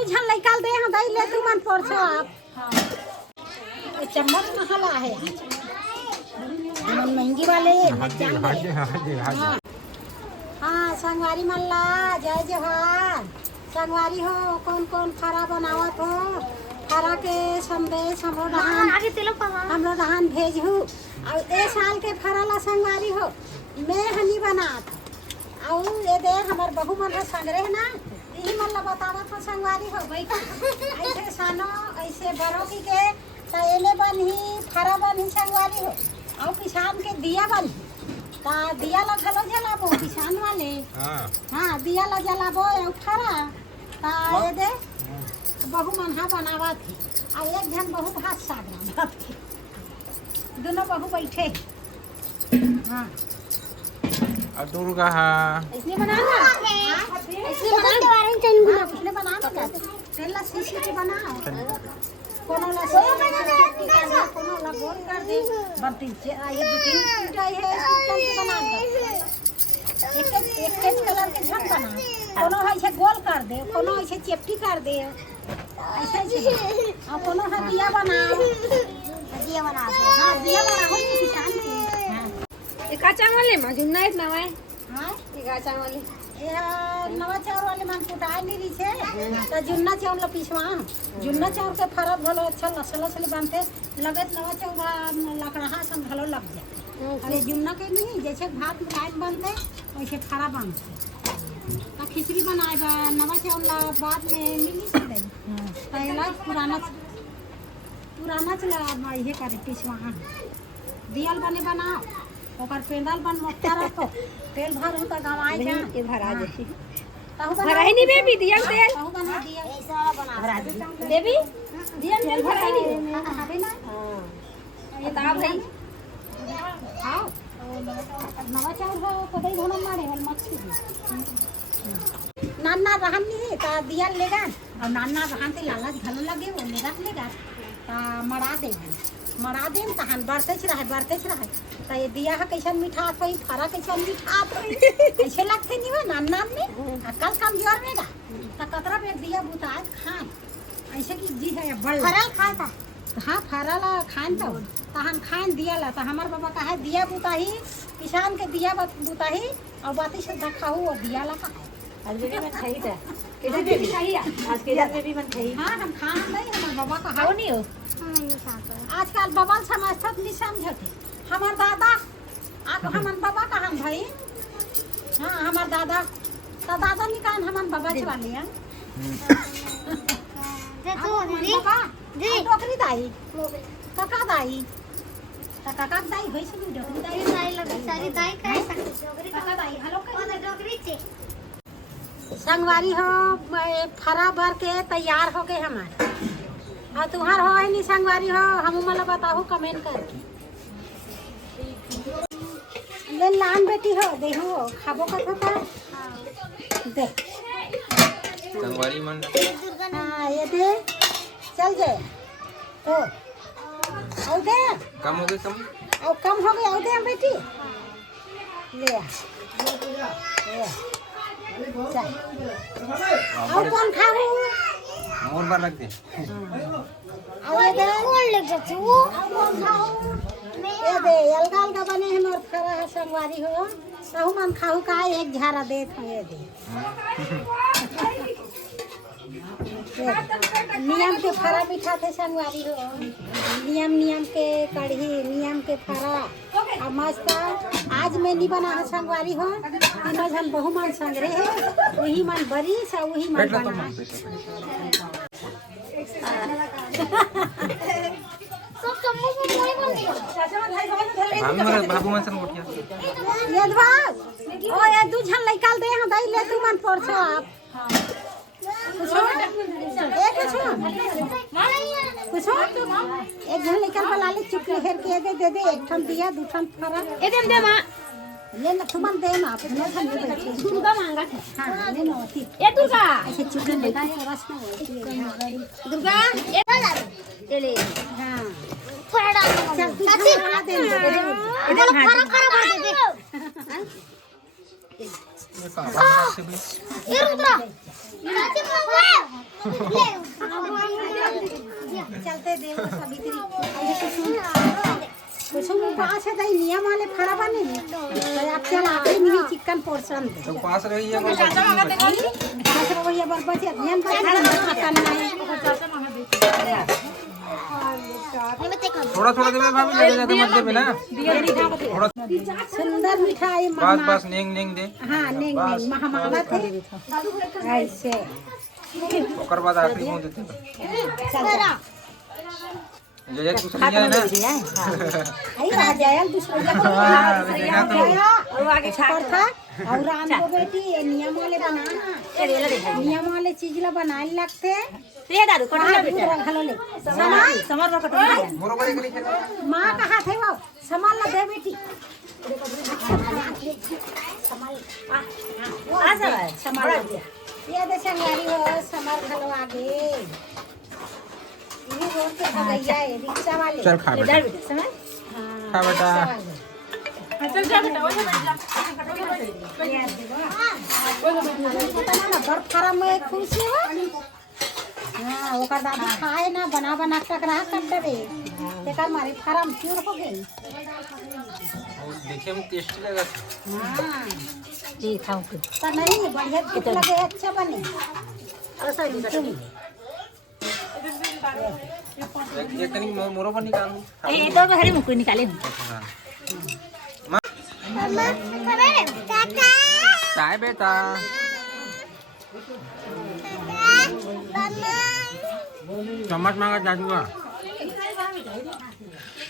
दू झन निकाल दे हम दई ले तू मन पड़छो आप। हां ये चम्मच मसाला है मन महंगी वाले हां हां संगवारी मल्ला जय जोहार। संगवारी हो कौन कौन फरा बनावत हो फरा के संदेश हमरो दहान भेजहु और ए साल के फरा ला संगवारी हो मैं हनी बनात और ये दे हमर बहू मन संगरे ना यही मन ला बतावत हो संगवारी हो बैठा ऐसे सानो ऐसे बड़ो की के तैले बनही फरा बनही संगवारी हो और किसान के दिया बनही ता दिया ला घलो जलाबो किसान वाले हां दिया ला जलाबो और फरा ता ये दे बहू मन हा बनावत और एक जन बहू भात साग बनावत दोनों बहू बैठे हां और दुर्गा हां इसने बनाना इसने बनाना इसने बनाना पहला शीशी के बनाओ कोनो ला कोनो ला गोल कर दे बनती ये दो तीन मिठाई है इसको बना दे एक कलर के झप बना कोनो ऐसे गोल कर दे कोनो ऐसे चेपटी कर दे ऐसे और कोनो है दिया बनाओ हां दिया बनाओ किसान की ये काचा वाले मजुन ना इतना है हां ये काचा वाले ये नवा चाउर वाले मन कुटाई नहीं रही छे त जुन्ना चाउर ला पिसवा जुन्ना चाउर के फरक भलो अच्छा लसल लसल बनते लगत नवा चाउर लकड़ा सन भलो लग जाते अरे जुन्ना के नहीं जैसे भात रात बनते वैसे फरा बनते त खिचड़ी बनाए नवा चाउर ला बाद में मिली से दे पहला पुराना चला ये करे पिसवा दियल बने बनाओ ओकर पेंडल बन मक्का रखो तेल भर होता गवाए जा ये भरा दे ताहू भरा ही नहीं बेबी दिया तेल ताहू बना दिया ऐसा वाला बना भरा दे बेबी दिया तेल भरा ही नहीं हवे ना हां ये ता भाई आओ नवा चाउर हो कदई धोना मारे हल मच्छी नाना रहन नहीं ता दिया लेगा और नाना रहन ते लाला घलो लगे वो लेगा ता मड़ा दे तहन बढ़ते रहे तो ये दिया है कैसन मिठास होई फरा कैसन मिठास होई ऐसे लगते नहीं हो नाम में कल काम जोर मेगा तो कतरा बेर दिया बुताज खान ऐसे की जी है बड़ फरा खाता हां फरा ला खान तो तहन खान दिया ला तो हमार बाबा कहे दिया बुताही किसान के दिया बुताही और बाती से खाऊ और दिया ला का आज बेबी मन खाई था कैसे बेबी खाई आज के रात बेबी मन खाई हां हम खान नहीं हमार बाबा का खाओ नहीं हो आजकल बबल समझत नहीं समझते हमार दादा हमार बाबा का हम भाई हाँ हमार दादा तो दादा निकाल हमार बाबा चला लिया डोकरी दाई काका दाई तो काका दाई होई से डोकरी दाई सारी दाई काय काका दाई हेलो संगवारी हो फरा भर के तैयार हो गए हमारे और तुम्हार हो नहीं संगवारी हो हम मला बताओ कमेंट करके ले लान बेटी हो देखो खाबो कत होता दे संगवारी मन हां ये दे चल जाए तो आओ दे कम हो गए कम हो गए आओ दे बेटी ले चल और कौन खाऊ मोर बार लगते और ये दे कौन ले जाते वो कौन खाऊ ये दे अलगाल का बने हैं और फरा है संगवारी हो सहु मन खाऊ का एक झारा दे ये दे नियम के फरा मीठा थे संगवारी हो नियम के कढ़ी नियम के फरा और मस्त आज मैं नहीं बना है संगवारी हो तीनों जन बहु मन संगरे है वही मन बरी सा वही मन बना बाबू मन सन मोटिया ये भाग ओ ये दू झन निकाल दे हम दई ले तू मन पड़छो आप कुछो एक झन निकाल वाला ले चुपके हेर के दे एक ठन दिया दू ठन फरा ए दे मां ले ना तुम दे ना अपने ठन ले बैठे दुर्गा मांगा था हां ले ना होती ए दुर्गा ऐसे चुपके लेता है रस में होती है दुर्गा ए ले हां फड़ा चल तू फरा दे इधर फरा फरा भर दे ये रुद्रा चलते देव सावित्री कुछ पास है दई नियम वाले फरा बने तो आप चल आके नहीं चिकन पोर्शन दे तो पास रही है बस पास रवैया बर बचे ध्यान पर खाता नहीं थोड़ा थोड़ा देवे भाभी ले जाते मत देवे ना थोड़ा सुंदर मिठाई बस बस नेंग नेंग दे हाँ नेंग नेंग महामाला थे ऐसे ओकर बाद आखिरी में देते चल जय तू समझ जाए ना आई आ जाए दूसरे और आगे छाड़ था और राम को बेटी ये नियम वाले बनाना नियम वाले चीज ला बनाने लगते ये दादू कटोरा बेटा हेलो ले समर में कटोरा बरोबर एक लिखे माँ कहा थे वो सामान ला दे बेटी आ सब सामान ये दे संगारी हो समर खलो आगे ये रोड पे भगैया है रिक्शा वाले चल खा बेटा बेटा समझ खा बेटा चल जा बेटा वो बर्फ फार्म में खुशी हो हाँ वो कर दादी खाए ना बना बना टकरा कर देवे तेकर मारे फार्म प्योर हो गई देखिए में टेस्टी लगा हाँ ये खाओ के पर नहीं बढ़िया लगे अच्छा बने और सब एक कनी मोरो पर निकाल ए दो हरी मुकुई निकाले काय बेटा चम्मच मांगा जादू का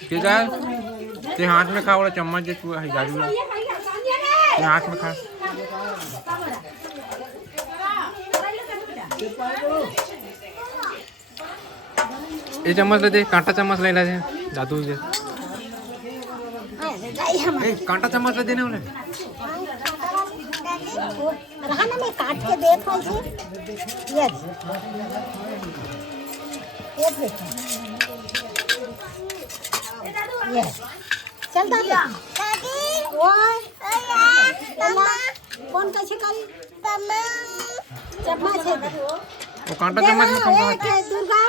ठीक है ते हाथ में खा वाला चम्मच दे तू जादू ते हाथ में खा ये चम्मच ले दे कांटा चम्मच ले ले जादू जे ए कांटा चम्मच ले देने वाले रहना में काट के दे मुझे यस ये देखो यस चल दादी ओए कौन कैसे करी चम्मच है वो कांटा चम्मच में कौन के दुर्गा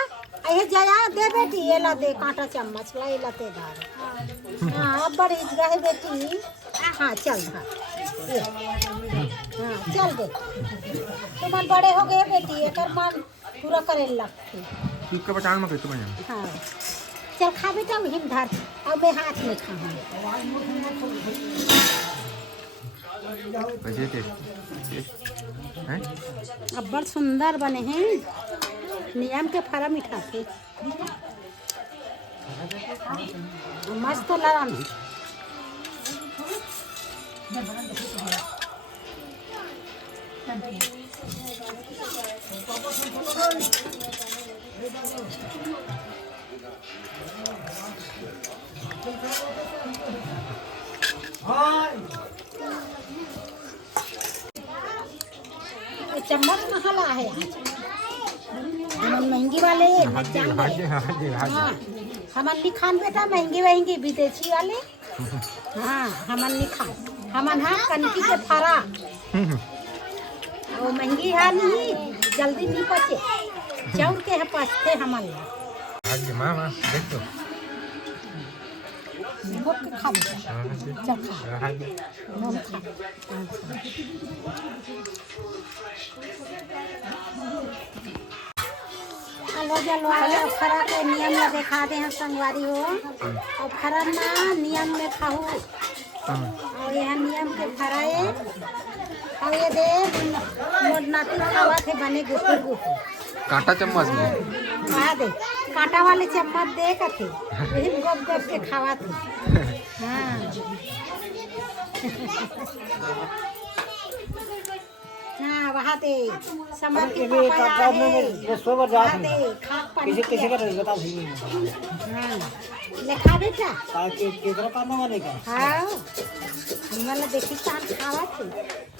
ये जया दे बेटी ये ला दे कांटा चम्मच ला ये लाते दार हाँ अब बड़ी गए बेटी हाँ चल हाँ ये हाँ चल दे तुम बड़े हो गए बेटी एक मन पूरा करे लगते ठीक के बचान में कैसे बना हाँ चल खा बेटा हिम धर अब मैं हाथ में खाऊंगी कैसे थे हैं अब बड़ सुंदर बने हैं नियम के फरा मीठा थे मस्त लगा चम्मच मसाला है महंगी वाले हाँ हमन खान बेटा महंगी महंगी विदेशी वाले हाँ हमन खान हमन हाँ कनकी के फरा वो महंगी है नहीं जल्दी नहीं पचे चाउर के है पचते हमन मामा देख तो खा चल खा चलो चलो फरा के नियम में दिखा दे हैं संगवारी हो और फरा ना नियम में खाओ और यह नियम के फराए और ये दे नाती खावा थे बने गुफुर गुफुर कांटा चम्मच में हाँ दे कांटा वाले चम्मच दे कथे वही गप गप के खावा थे हाँ हाँ वहाँ दे समर के पापा दे किसी किसी का बता हाँ लिखा बेटा कितना करना वाले का हाँ मतलब देखी कान खावा थे